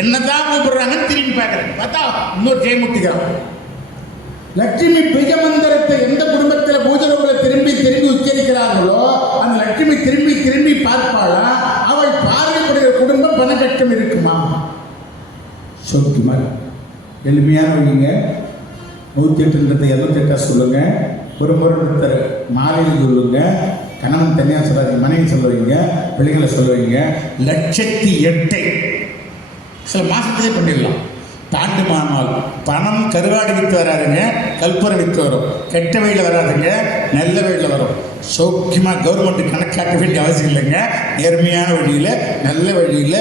என்னதான் கூப்பிடுறாங்கன்னு திரும்பி பார்க்கறேன். பார்த்தா இன்னொரு ஜெயமூர்த்திக்கிறான். லட்சுமி பிரிய மந்திரத்தை எந்த குடும்பத்தில் பூஜை ரூபல திரும்பி திரும்பி உச்சரிக்கிறார்களோ அந்த லட்சுமி திரும்பி திரும்பி பார்ப்பாளா, அவள் பார்வைப்படுகிற குடும்பம் பண கஷ்டம் இருக்குமா? சோக்கியமா எளிமையான வழிங்க. 108 208 சொல்லுங்க. ஒரு முறை மாலையில் சொல்லுங்க. கணவன் தனியாக சொல்லாதீங்க, மனைவி சொல்லுவீங்க, பிள்ளைகளை சொல்லுவீங்க. 1,08,000 சில மாசத்திலே பண்ணிடலாம். தாண்டுமானால் பணம் கருவாடு வித்து வராதுங்க, கல்புரம் வித்து வரும். கெட்ட வழியில் வராதுங்க, நல்ல வழியில் வரும். சௌக்கியமாக கவர்மெண்ட் கணக்காட்ட வேண்டிய அவசியம் இல்லைங்க. நேர்மையான வழியில் நல்ல வழியில்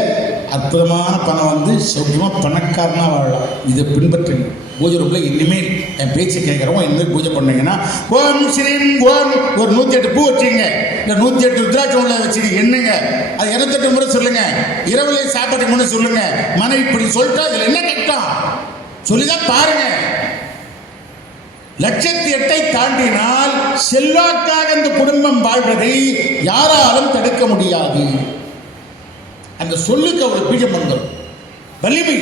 அற்புதமான பணம் வந்து சௌக்கியமாக பணக்காரனாக வாழலாம். இதை பின்பற்றுங்க. பூஜை ரூபில் இனிமேல் என் பேச்சு கேட்குறோம். இனிமேல் பூஜை பண்ணீங்கன்னா ஓம் ஸ்ரீம் ஓம் ஒரு 108 பூ வச்சுங்க, இல்லை 108 ருத்ராட்சம் உள்ள வச்சுங்க. என்னங்க அது 208 முறை சொல்லுங்க. இரவுல சாப்பாட்டு முறை சொல்லுங்க. மனைவி இப்படி சொல்லிட்டா அதில் என்ன கேட்கும் சொல்லிதான் பாருங்க. 1,08,000 தாண்டினால் செல்வாக்காக இந்த குடும்பம் வாழ்வதை யாராலும் தடுக்க முடியாது. அந்த சொல்லுக்கு அவ்வளவு பீஜம் வந்துடும், வலிமை.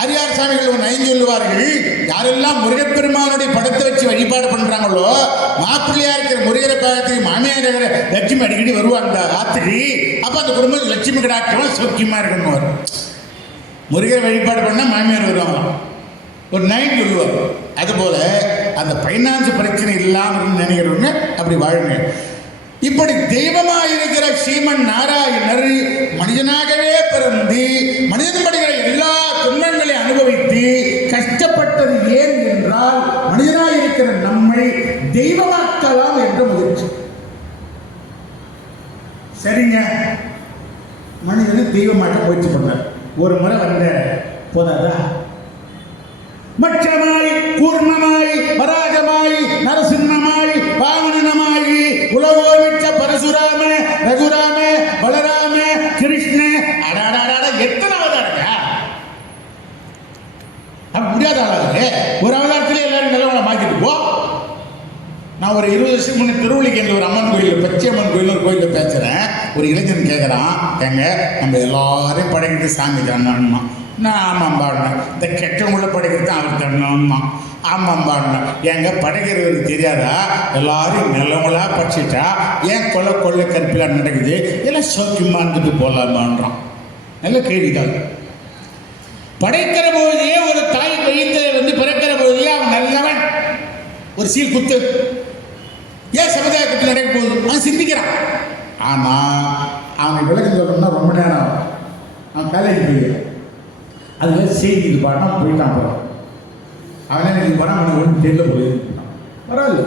ஆரியார் சாமிகள் ஒரு 5 சொல்லுவார்கள். யாரெல்லாம் முருகப்பெருமானுடைய படத்தை வச்சு வழிபாடு பண்றாங்களோ, மாப்பிள்ளையா இருக்கிற முருகரை பார்த்து மாமியார் இருக்கிற லட்சுமி அடிக்கடி வருவாங்க ராத்திரி. அப்ப அந்த குடும்பம் லட்சுமி கடாட்சமா சௌக்கியமா இருக்கணும். முருகரை வழிபாடு பண்ணா மாமியார் வருவாங்க. ஒரு 9 சொல்லுவார். அதுபோல அந்த பைனான்ஸ் பிரச்சனை இல்லாமல் நினைக்கிறவங்க அப்படி வாழுங்க. இப்படி தெய்வமாக இருக்கிற ஸ்ரீமன் நாராயணர் மனிதனாகவே பிறந்து மனிதன் படுகிற எல்லா துன்பங்களை அனுபவித்து கஷ்டப்பட்டது ஏன் என்றால் மனிதனாக இருக்கிற நம்மை தெய்வமாக்கலாம் என்ற முயற்சி. சரிங்க, மனிதனை தெய்வமாக்க முயற்சி பண்ணார். ஒரு முறை வந்த போதாதா? மச்சமாய் கூர்மமாய் வராகமாய் நரசிம்மமாய் வாமனமாய் உலகோமிச்ச பரசுராம ரகுராம பலராம கிருஷ்ண அடாடாட எத்தனை அவதாரங்க? முடியாத ஆளாது. ஒரு அவதாரத்திலே எல்லாரும் நிலவரை மாற்றிட்டு போ. நான் ஒரு 20 வருஷம் முன்னே திருவள்ளிக்கேணியில் ஒரு அம்மன் கோயில், பச்சையம்மன் கோயில் ஒரு கோயிலில் பேசுகிறேன். ஒரு இளைஞன் கேட்குறான், எங்க நம்ம எல்லாரையும் படைக்கிட்டு சாமி தானம்மா. நான் ஆமாம் பாடினேன். இந்த கெட்டவங்கள படைக்கிறது தான் அவர் தரணும்மா. ஆமாம் பாடினேன். எங்க படைக்கிறவருக்கு தெரியாதா? எல்லாரும் நல்லவங்களா படிச்சுட்டா ஏன் கொள்ள கற்பிலா நடக்குது? எல்லாம் சௌக்கியமாக இருந்துட்டு போகலாமான்றான். நல்ல கேள்விதான். படைக்கிற போதே ஒரு தாய் வயிற்றில் வந்து பிறக்கிற போதே அவன் நல்லவன் ஒரு சீல் குத்து. ஏன் சமுதாயத்தில் நடக்க போகுது அவன் சிந்திக்கிறான். ஆனால் அவன் விளக்கம் சொல்லணும்னா ரொம்ப நேரம். அவன் காலேஜ் போய் அதில் செய்தி இது பாடம் போயிட்டான். போகிறான் அவனே எனக்கு படம் அவனுக்கு ஒன்றும் தெரியல போயிருக்கான். பரவாயில்ல.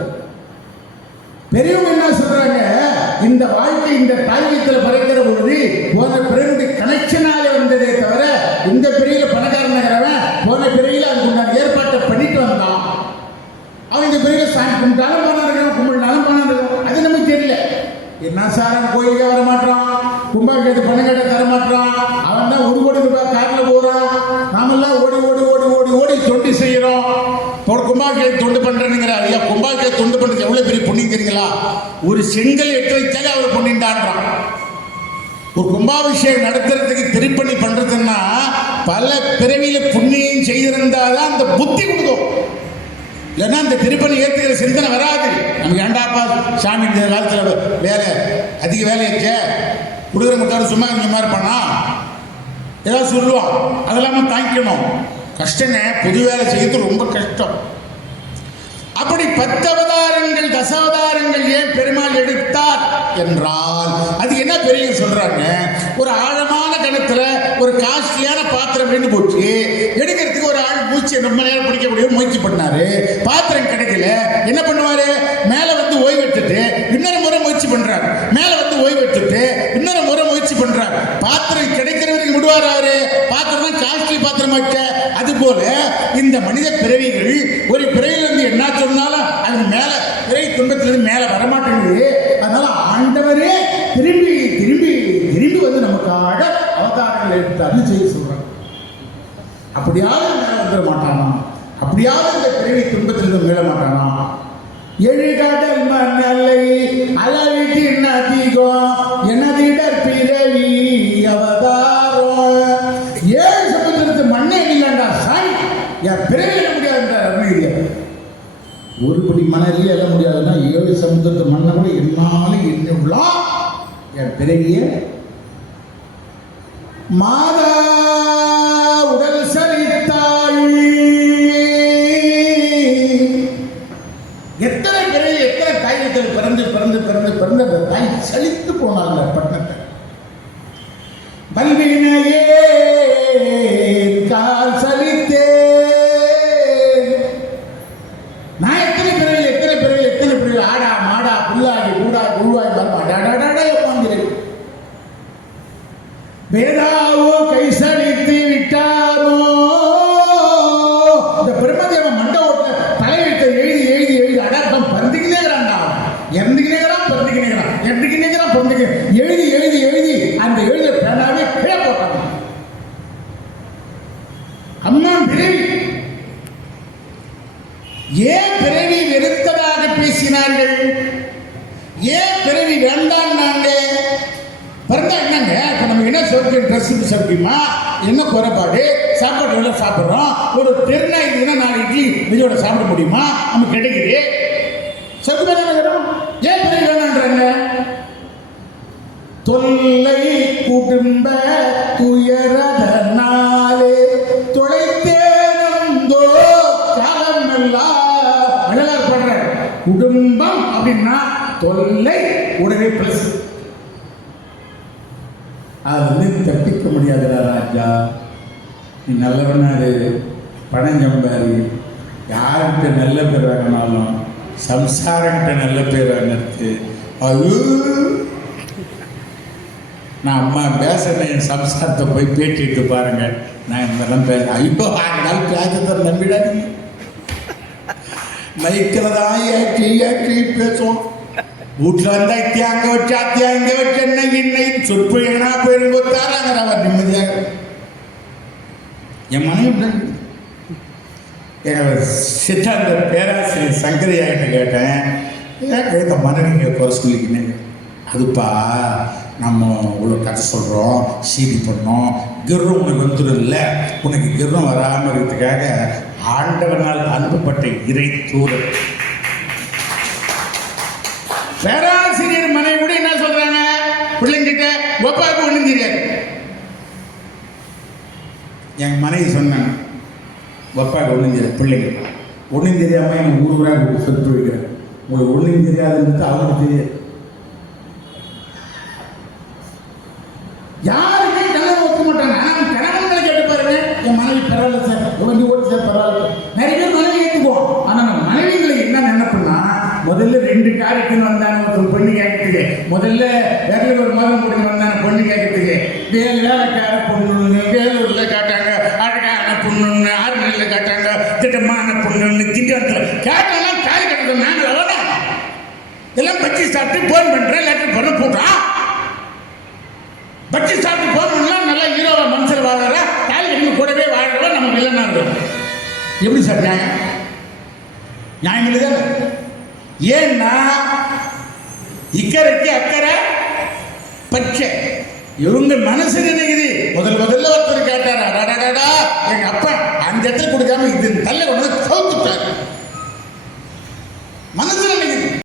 பெரியவங்க என்ன சொல்றாங்க, இந்த வாழ்க்கை இந்த தாய்வயத்தில் பிறக்கிற பொழுது போன பிறகு கனெக்ஷனாலே வந்ததே தவிர இந்த பிரியில பணக்காரனகிறவன் போன பிரியில அதுக்கு உண்டான ஏற்பாட்டை பண்ணிட்டு வந்தான். அவன் இந்த பிரியில சாமி கும்பிட்டாலும் பணம் இருக்கிறான், கும்பிடனாலும் பணம் இருக்கிறான். அது நமக்கு தெரியல. என்ன சாரம் கோயிலுக்கு வர மாட்டான், கும்பாபிஷேகத்தை பணம் கேட்ட தர மாட்டான். அவன் தான் 1 கோடி ரூபாய் காரில் போறான். நாமெல்லாம் ஓடி ஓடி ஓடி ஓடி ஓடி தொண்டு செய்யறோம். கும்பாபிஷேகம் தொண்டு பண்றேன்னுங்கிறார். ஐயா, கும்பாபிஷேகம் தொண்டு பண்றது எவ்வளவு பெரிய புண்ணியம் தெரியுங்களா? ஒரு செங்கல் எட்டு வைத்தாலே அவர் புண்ணியண்டான்றான். ஒரு கும்பாபிஷேகம் நடத்துறதுக்கு திருப்பணி பண்றதுன்னா பல பிறவியில புண்ணியம் செய்திருந்தாதான் அந்த புத்தி கொடுக்கும். இல்லைன்னா அந்த திருப்பணி ஏற்றுக்கிற சிந்தனை வராது. நமக்கு ஏண்டாப்பா சாமி இந்த காலத்தில் வேலை அதிக வேலையாச்சே கொடுக்குற முட்டாரு சும்மா இந்த மாதிரி பண்ணா ஏதாவது சொல்லுவான். அதெல்லாம் தாங்கிக்கணும். கஷ்டங்க. புது வேலை செய்யறது ரொம்ப கஷ்டம். அப்படி 10 அவதாரங்கள் 10 அவதாரங்கள் ஏன் பெருமாள் எடுத்தார் என்றால் அது என்ன பெரிய சொல்றாங்க, ஒரு ஆழமான கிணத்துல ஒரு காஸ்ட்லியான பாத்திரம் வேண்டு போச்சு. எடுக்கிறதுக்கு ஒரு ஆள் மூச்சு ரொம்ப நேரம் பிடிக்கக்கூடிய முயற்சி பண்ணாரு. பாத்திரம் கிடைக்கல. என்ன பண்ணுவாரு? மேல வந்து ஓய்வு எடுத்துட்டு இன்னொரு முறை முயற்சி பண்றாரு. மேல வந்து ஓய்வு எடுத்துட்டு இன்னொரு முறை முயற்சி பண்றாரு. பாத்திரம் கிடைக்கிறவருக்கு விடுவார் அவரு. பாத்திரம் தான் காஸ்ட்லி பாத்திரம் ஆச்ச. அது போல இந்த மனித பிறவிகள் ஒரு பிறவிலிருந்து என்ன சொன்னாலும் அது மேல பிறவி துன்பத்திலிருந்து மேல வரமாட்டேங்குது. அதனால ஆண்டவரே திரும்பி திரும்பி திரும்பி வந்து நமக்காக அவதாரங்களை எடுத்து செய்ய சொல்றாங்க. அப்படியாவது மேல வந்துட மாட்டானா? அப்படியாவது இந்த பிறவி துன்பத்திலிருந்து மேல மாட்டானா? எழுகடல் மணலை அளவிட்டு அதிகம் எனதிடர் பிறவி அவதாரம் மணலையே எல்லாம் முடியாதுன்னா 7 சமுத்திரத்து மண்ணை கூட என்னாலும் எண்ணுள்ளா என் பிறகிய மாதா உடல் சரித்தாள். எத்தனை பிறகு எத்தனை தாயத்தில் பிறந்து பிறந்து பிறந்து பிறந்து அந்த தாய் சலித்து போனாள் அந்த பட்டணத்தை. பல்வினையே கால் சலித்தே. நான் எத்தனை பிறகு ஆடா மாடா புல்லாகி கூடா குழுவாய் உட்கார்ந்து வேதாவோ கை சலித்து விட்டாரோ. இந்த பிரம்மதேவ மண்டபத்தை தலையெழுத்தை எழுதி எழுதி எழுதி அடக்கம் பருந்துக்கினேங்கிறான்டா. இறந்துக்கினேங்கிறான் பருந்துக்கினேங்கிறான் இறந்துக்கினேங்கிறான் பருந்துக்கு எழுதி எழுதி எழுதி அந்த எழுத பேனாவே கீழே போட்டாங்க. அம்மா பிறவி ஏன் பிறவி வெறுத்ததாக பேசினார்கள்? ஏன் பிறவி வேண்டாம்? பிறந்தா என்னங்க? இப்போ நம்ம என்ன சொல்றோம்? ட்ரெஸ் சாப்பிடுமா? என்ன குறைபாடு? சாப்பாடு எல்லாம் சாப்பிட்றோம். ஒரு தெருநாய் இருந்ததுன்னா 4 இட்லி இதோட சாப்பிட முடியுமா? நம்ம கிடைக்குது சத்து வேணும். ஏன் பிறகு வேணான்றாங்க? தொல்லை குடும்ப துயரதனாலே தொலைத்தேனந்தோ காலம் எல்லாம் வள்ளலார் பண்றார். குடும்பம் அப்படின்னா தொல்லை உடனே பிளஸ். அது தப்பிக்க முடியாதுடா ராஜா. நீ நல்லவனாரு, பணம் சம்பாரி, யார்கிட்ட நல்ல பேர் வாங்கினாலும் சம்சாரங்கிட்ட நல்ல பேர் வாங்கினது. அது நான் அம்மா பேசுறேன், என் சம்சாரத்தை போய் பேட்டிட்டு பாருங்க. நான் இதெல்லாம் ஐயோ 6 நாள் பேசுறத நம்பிடாதீங்க. மைக்கில் தான் ஏற்றி பேசுவோம். வீட்டில் வந்தா அங்க வச்சு அங்க வச்சு என்ன சொற்பு எங்கன்னா போயிருந்தோம் தாராங்க. அவர் நிம்மதியாக என் மனைவி எங்கள் சித்தாந்த பேராசிரியர் சங்கரையாகிட்ட கேட்டேன், ஏன் இந்த மனைவிங்க குறை சொல்லிக்கினேன். அதுப்பா நம்ம இவ்வளோ கதை சொல்கிறோம், சீடி பண்ணோம், கிர்ரம் உனக்கு வந்துடும் இல்லை, உனக்கு கிர்ரம் வராமல் இருக்கிறதுக்காக ஆண்டவனால் அனுப்பப்பட்ட இறை தூதர். பேராசிரியர் மனைவி கூட என்ன சொல்றாங்க? பிள்ளைங்கிட்ட ஒப்பாவுக்கு ஒன்றும் தெரியாது. என் மனைவி சொன்னாங்க, ஒப்பாவுக்கு ஒன்றும் தெரியாது, பிள்ளைங்க ஒன்றும் தெரியாம எனக்கு ஊராக சொத்து வைக்கிறேன். உங்களுக்கு ஒன்றும் தெரியாதுன்றது அவங்களுக்கு தெரியாது. யாருமே கல்யாணம் ஒத்துக்க மாட்டாங்க. ஆனால் கணவன்களை கேட்டு பாருங்க, என் மனைவி பரவாயில்ல சார், நீ ஓட்டு சார் பரவாயில்ல. நிறைய பேர் மனைவி ஏற்றுக்குவோம். ஆனால் நம்ம மனைவிகளை என்ன நினைப்புன்னா, முதல்ல 2 காரியத்துக்கு வந்தான ஒரு பொண்ணு கேட்கறதுக்கு, முதல்ல வேலையில் ஒரு மகன் முடிஞ்சு வந்தான பொண்ணு கேட்கறதுக்கு, வேலைக்கார பொண்ணுன்னு வேலூரில் காட்டாங்க, அழகான பொண்ணுன்னு ஆறுநிலையில் காட்டாங்க, திட்டமான பொண்ணுன்னு திட்டத்தில் கேட்டாலும் காய் கட்டுறது நாங்கள் அவ்வளோ எல்லாம் பச்சி சாப்பிட்டு போன் பண்ணுறேன், லெட்டர் பண்ண போட்டான். பச்சி சாப்பிட்டு போன் பண்ணலாம், நல்லா ஹீரோவா மனுஷன் வாழற, காய் கட்டி கூடவே வாழறவ நம்ம வில்லனா இருக்கும். எப்படி சார் நியாயம்? நியாயம் இல்லைதானே? ஏன்னா இக்கரைக்கு அக்கறை பச்சை. இவங்க மனசு நினைக்குது. முதல்ல ஒருத்தர் கேட்டாரா, டாடாடா எங்க அப்பா அந்த இடத்துல கொடுக்காம இது தள்ள கொண்டு கவுத்துட்டாரு. மனசுல